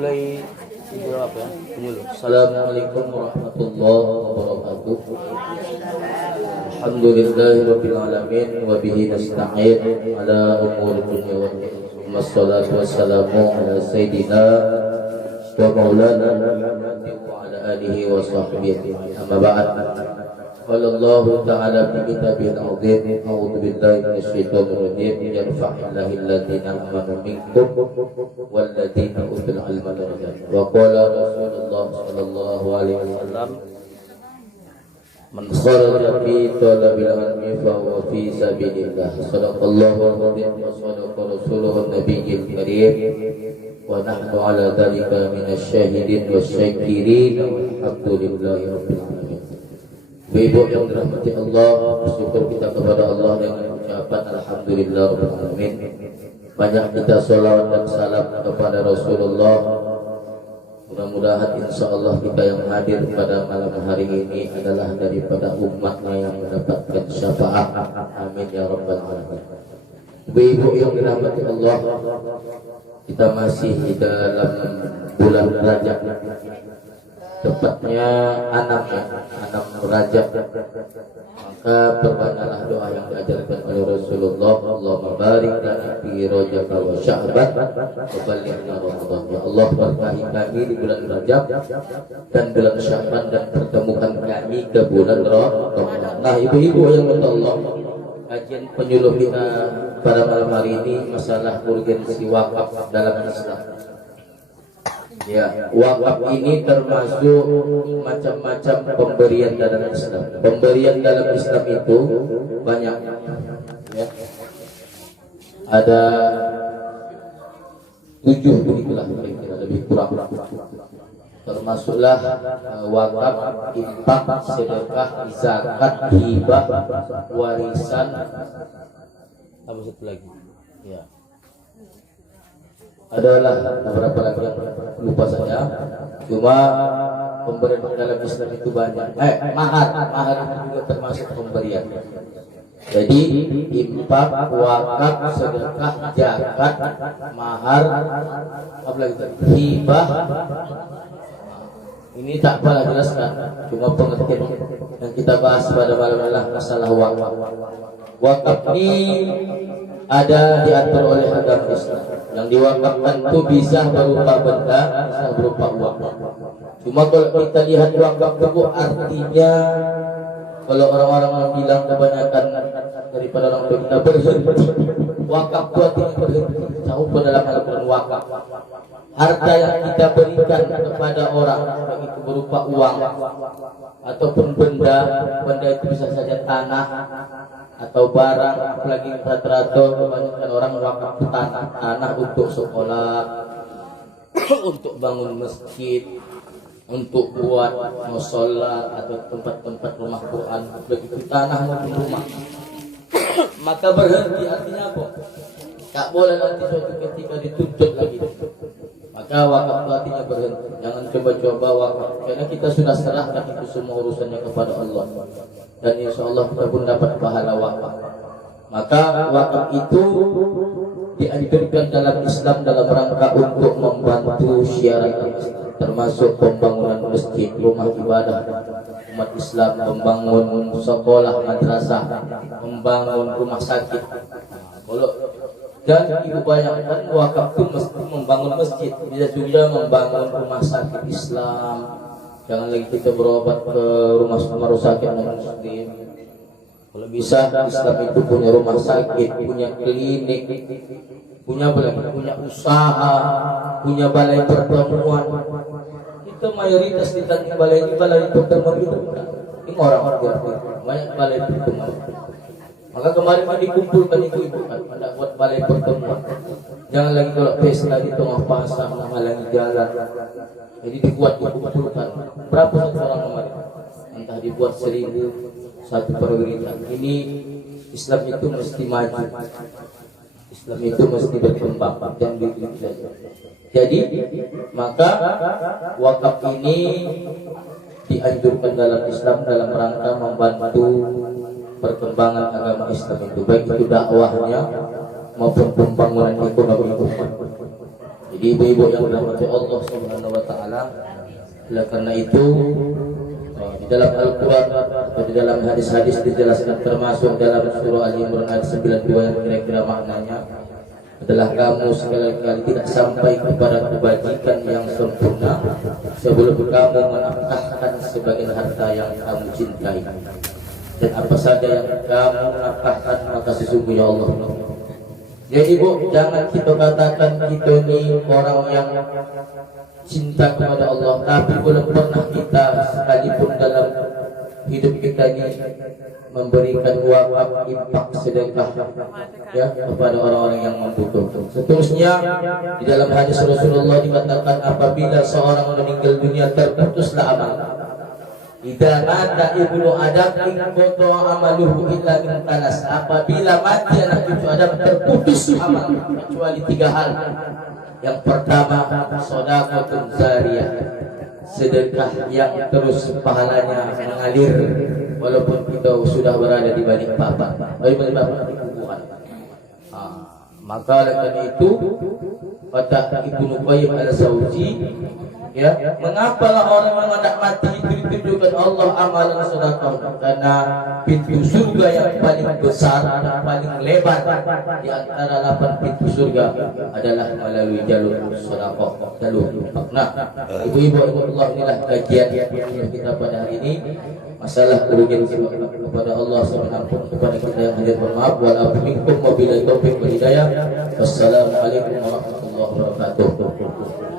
Mulai video apa ya? Penyuluh. Assalamualaikum warahmatullahi wabarakatuh. Alhamdulillahirabbil alamin wa bihi nasta'in ala umuri dunya wad din. Wassalatu wassalamu ala sayyidina wa maulana Muhammadin wa ala alihi wa sahbihi. Amma ba'd. قال الله تعالى في كتابه العظيم أعوذ بالله من الشيطان الرجيم يرفع الله الذين آمنوا منكم والذين أوتوا العلم درجات وقال رسول الله صلى الله عليه وسلم من خرج في طلب العلم فهو في سبيل الله صدق الله العظيم وصدق رسوله النبي الكريم ونحن على ذلك من الشاهدين والشاكرين والحمد لله رب العالمين. Ibu yang dirahmati Allah, bersyukur kita kepada Allah dengan ucapan alhamdulillah rabbil alamin. Banyak kita sholawat dan salam kepada Rasulullah. Mudah-mudahan insyaallah kita yang hadir pada malam hari ini adalah daripada umatnya yang mendapatkan syafaat. Amin ya rabbal alamin. Ibu yang dirahmati Allah, kita masih di dalam bulan Rajab, tepatnya 6 Rajab. Maka perbanyaklah doa yang diajarkan oleh Rasulullah. Allahumma barik lana fi Rajab wa Sya'ban wa ballighna Ramadan. Ya Allah, berkahi kami di bulan Rajab dan bulan Sya'ban dan pertemukan kami ke bulan Ramadan. Nah, ibu-ibu yang Allah, kajian penyuluh kita pada malam hari ini masalah urgensi wakaf dalam Islam. Ya, wakaf ini termasuk macam-macam pemberian dalam Islam. Pemberian dalam Islam itu banyak. Ya. Ada 7 begitulah kira-kira, lebih kurang. Termasuklah wakaf, infak, sedekah, zakat, hibah, warisan. Apa satu lagi? Ya. Adalah beberapa lagi yang lupa saya. Cuma pemberian dalam Islam itu banyak. Mahar itu juga termasuk pemberian. Jadi infak, wakaf, sedekah, zakat, mahar, apa lagi tadi? Hibah. Ini tak apalah jelaskan. Cuma pengertian yang kita bahas pada malam adalah masalah wakaf. Wakaf ini ada diatur oleh agama Islam. Yang diwakafkan itu bisa berupa benda, bisa berupa uang. Cuma kalau kita lihat wakaf itu artinya, kalau orang-orang bilang kebanyakan daripada orang tua kita berhenti. Wakaf itu artinya berhenti. Jauh dalam Al-Quran wakaf. Harta yang kita berikan kepada orang, baik itu berupa uang ataupun benda itu bisa saja tanah atau barang, apalagi rata-rata kebanyakan orang wakaf tanah untuk sekolah, untuk bangun masjid, untuk buat mushola atau tempat-tempat rumah Quran, begitu tanah maupun rumah. Maka berhenti artinya apa? Tak boleh nanti suatu ketika dituntut lagi. Maka wakaf itu artinya berhenti. Jangan coba-coba wakaf, karena kita sudah serahkan itu semua urusannya kepada Allah. Dan insya Allah kita pun dapat pahala wakaf. Maka wakaf itu dianjurkan dalam Islam dalam rangka untuk membantu syiar Islam, termasuk pembangunan masjid, rumah ibadah umat Islam, membangun sekolah, madrasah, membangun rumah sakit. Dan ibu bayangkan wakaf itu mesti membangun masjid, bisa juga membangun rumah sakit Islam. Jangan lagi kita berobat ke rumah sakit non-muslim. Kalau bisa Islam itu punya rumah sakit, punya klinik, punya usaha, punya balai pertemuan. Kita mayoritas di balai pertemuan itu ini orang-orang banyak balai pertemuan. Maka kemarin dikumpulkan ibu-ibu kan, pada buat balai pertemuan. Jangan lagi kalau pesta di tengah pasar menghalangi jalan. Jadi dikumpulkan. Berapa satu orang kemarin? Entah dibuat 1.000 satu perwiritan. Ini Islam itu mesti maju. Islam itu mesti berkembang dan begitu saja. Jadi maka wakaf ini dianjurkan dalam Islam dalam rangka membantu perkembangan agama Islam itu, baik itu dakwahnya maupun pembangunan ekonomi umat. ibu-ibu yang dirahmati Allah Subhanahu wa taala. Oleh karena itu di dalam Al-Qur'an atau di dalam hadis-hadis dijelaskan, termasuk dalam surah Al-Imran ayat 92 yang kira-kira maknanya adalah kamu sekali-kali tidak sampai kepada kebajikan yang sempurna sebelum kamu menafkahkan sebagian harta yang kamu cintai. Dan apa saja yang kamu nafkahkan maka sesungguhnya Allah. Jadi Bu, jangan kita katakan kita ini orang yang cinta kepada Allah, tapi belum pernah kita sekalipun dalam hidup kita ini memberikan wakaf, infak, sedekah ya kepada orang-orang yang membutuhkan. Seterusnya di dalam hadis Rasulullah dikatakan apabila seorang meninggal dunia terputuslah amal. Idza mata ibnu Adam qata amaluhu illa min talas. Apabila mati anak cucu Adam terputus amal kecuali 3 hal. Yang pertama, shadaqatun zariyah, sedekah yang terus pahalanya mengalir walaupun kita sudah berada di balik papan, di kuburan. Maka oleh karena itu kata Ibnu Qayyim al-Jauzi, ya, mengapalah orang yang hendak mati itu ditunjukkan Allah amalan sedekah, karena pintu surga yang paling besar dan paling lebar di antara 8 pintu surga adalah melalui jalur sedekah, jalur infak. Nah, ibu-ibu Allah, inilah kajian kita pada hari ini, masalah kerugian kepada Allah Subhanahu kepada kita yang hadir, bermaaf. Wala minkum wabillahi taufiq wal hidayah. Wassalamualaikum warahmatullahi wabarakatuh.